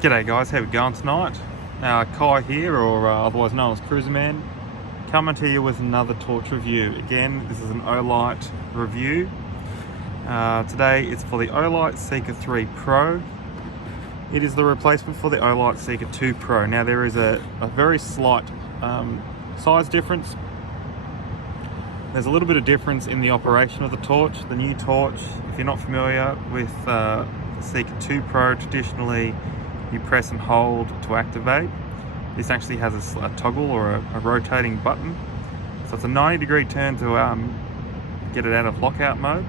G'day guys, how we going tonight? Kai here, or otherwise known as Cruiser Man, coming to you with another torch review. Again, this is an Olight review. Today it's for the Olight Seeker 3 Pro. It is the replacement for the Olight Seeker 2 Pro. Now there is a very slight size difference. There's a little bit of difference in the operation of the torch. The new torch, if you're not familiar with the Seeker 2 Pro, traditionally you press and hold to activate. This actually has a toggle or a rotating button. So it's a 90-degree turn to get it out of lockout mode.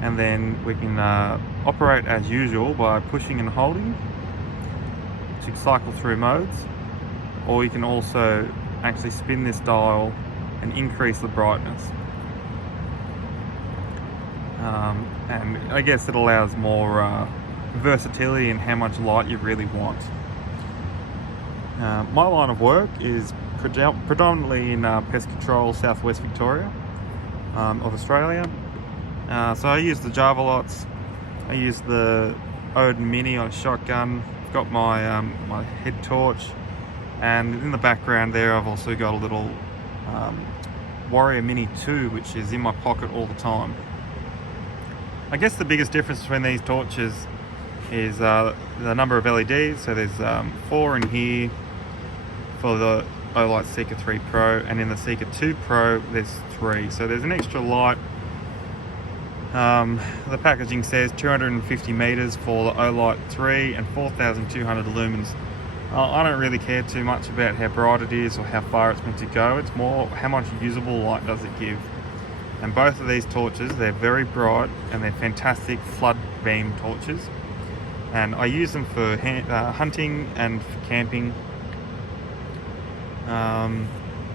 And then we can operate as usual by pushing and holding to cycle through modes. Or you can also actually spin this dial and increase the brightness. And I guess it allows more versatility in how much light you really want. My line of work is predominantly in pest control, southwest Victoria of Australia. So I use the Java lots, I use the Odin Mini on a shotgun, I've got my my head torch, and in the background there I've also got a little Warrior Mini 2, which is in my pocket all the time. I guess the biggest difference between these torches is the number of LEDs. So there's 4 in here for the Olight Seeker 3 Pro, and in the Seeker 2 Pro there's 3. So there's an extra light. The packaging says 250 meters for the Olight 3 and 4,200 lumens. I don't really care too much about how bright it is or how far it's meant to go. It's more how much usable light does it give. And both of these torches, they're very bright and they're fantastic flood beam torches. And I use them for hunting and for camping.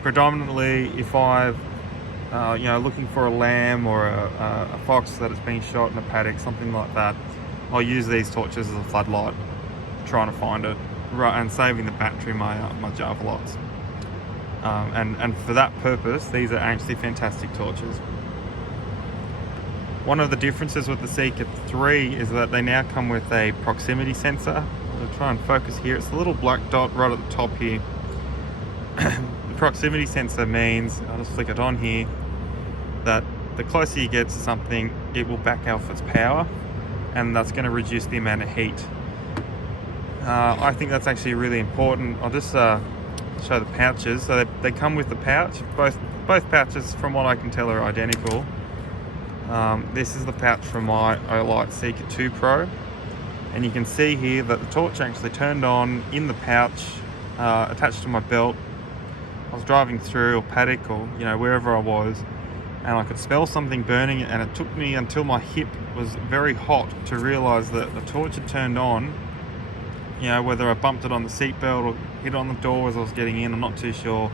Predominantly, if I've looking for a lamb or a fox that has been shot in a paddock, something like that, I'll use these torches as a floodlight, trying to find it, and saving the battery in my Java lots. And for that purpose, these are actually fantastic torches. One of the differences with the Seeker 3 is that they now come with a proximity sensor. I'll try and focus here. It's a little black dot right at the top here. The proximity sensor means, I'll just flick it on here, that the closer you get to something, it will back off its power, and that's going to reduce the amount of heat. I think that's actually really important. I'll just show the pouches. So they come with the pouch. Both pouches, from what I can tell, are identical. This is the pouch from my Olight Seeker 2 Pro, and you can see here that the torch actually turned on in the pouch attached to my belt. I was driving through a paddock or wherever I was, and I could smell something burning, and it took me until my hip was very hot to realize that the torch had turned on. Whether I bumped it on the seatbelt or hit it on the door as I was getting in, I'm not too sure,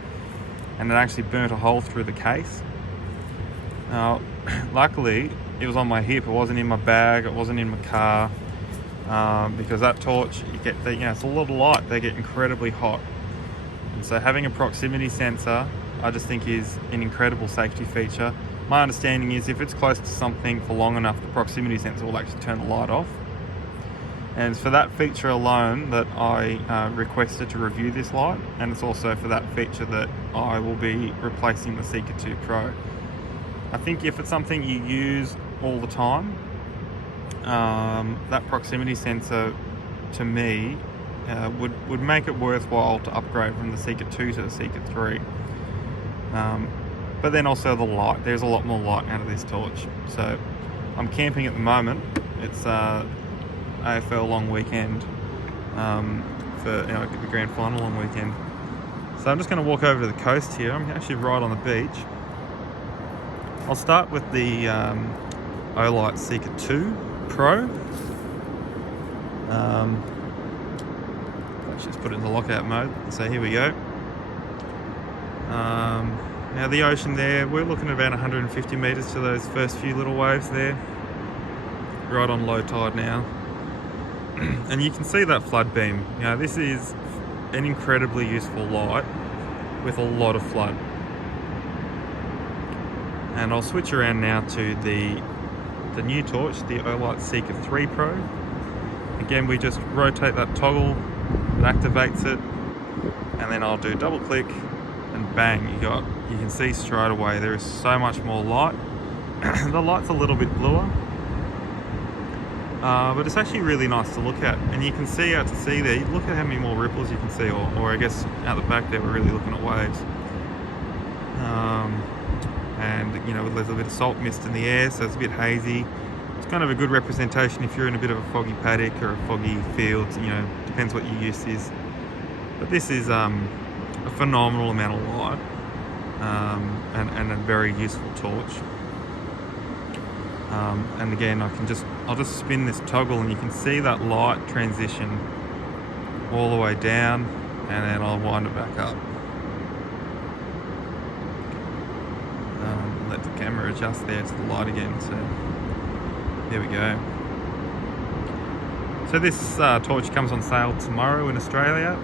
and it actually burnt a hole through the case. Luckily it was on my hip, it wasn't in my bag, it wasn't in my car, because that torch, you get it's a lot of light, they get incredibly hot. And so having a proximity sensor, I just think, is an incredible safety feature. My understanding is if it's close to something for long enough, the proximity sensor will actually turn the light off. And it's for that feature alone that I requested to review this light, and it's also for that feature that I will be replacing the Seeker 2 Pro. I think if it's something you use all the time, that proximity sensor, to me, would make it worthwhile to upgrade from the Seeker 2 to the Seeker 3. But then also the light, there's a lot more light out of this torch. So I'm camping at the moment. It's AFL long weekend, for the grand final long weekend. So I'm just going to walk over to the coast here. I'm actually right on the beach. I'll start with the Olight Seeker 2 Pro. Let's just put it into lockout mode. So here we go. Now the ocean there, we're looking at about 150 meters to those first few little waves there. Right on low tide now. And you can see that flood beam. This is an incredibly useful light with a lot of flood. And I'll switch around now to the new torch, the Olight Seeker 3 Pro. Again, we just rotate that toggle, it activates it, and then I'll do double click and bang, you can see straight away there is so much more light. The light's a little bit bluer, but it's actually really nice to look at, and you can see out to sea there, look at how many more ripples you can see, or I guess out the back there we're really looking at waves. And you know, there's a bit of salt mist in the air, so it's a bit hazy. It's kind of a good representation if you're in a bit of a foggy paddock or a foggy field, you know, depends what your use is. But this is a phenomenal amount of light, and a very useful torch. And again, I'll just spin this toggle and you can see that light transition all the way down, and then I'll wind it back up. Let the camera adjust there to the light again, so there we go. So this torch comes on sale tomorrow in Australia.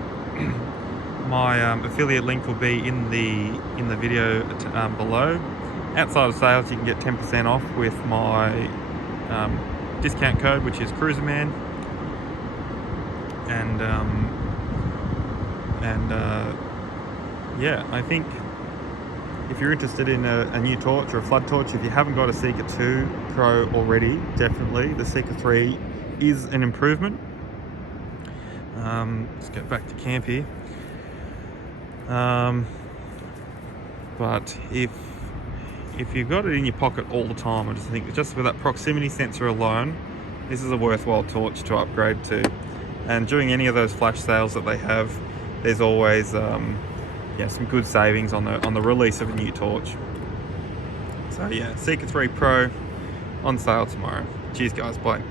My affiliate link will be in the video below. Outside of sales, you can get 10% off with my discount code, which is Cruiserman. Yeah, I think if you're interested in a new torch or a flood torch, if you haven't got a Seeker 2 Pro already, definitely the Seeker 3 is an improvement. Let's get back to camp here. But if you've got it in your pocket all the time, I just think just with that proximity sensor alone, this is a worthwhile torch to upgrade to. And during any of those flash sales that they have, there's always some good savings on the release of a new torch. So yeah, Seeker 3 Pro on sale tomorrow. Cheers guys, bye.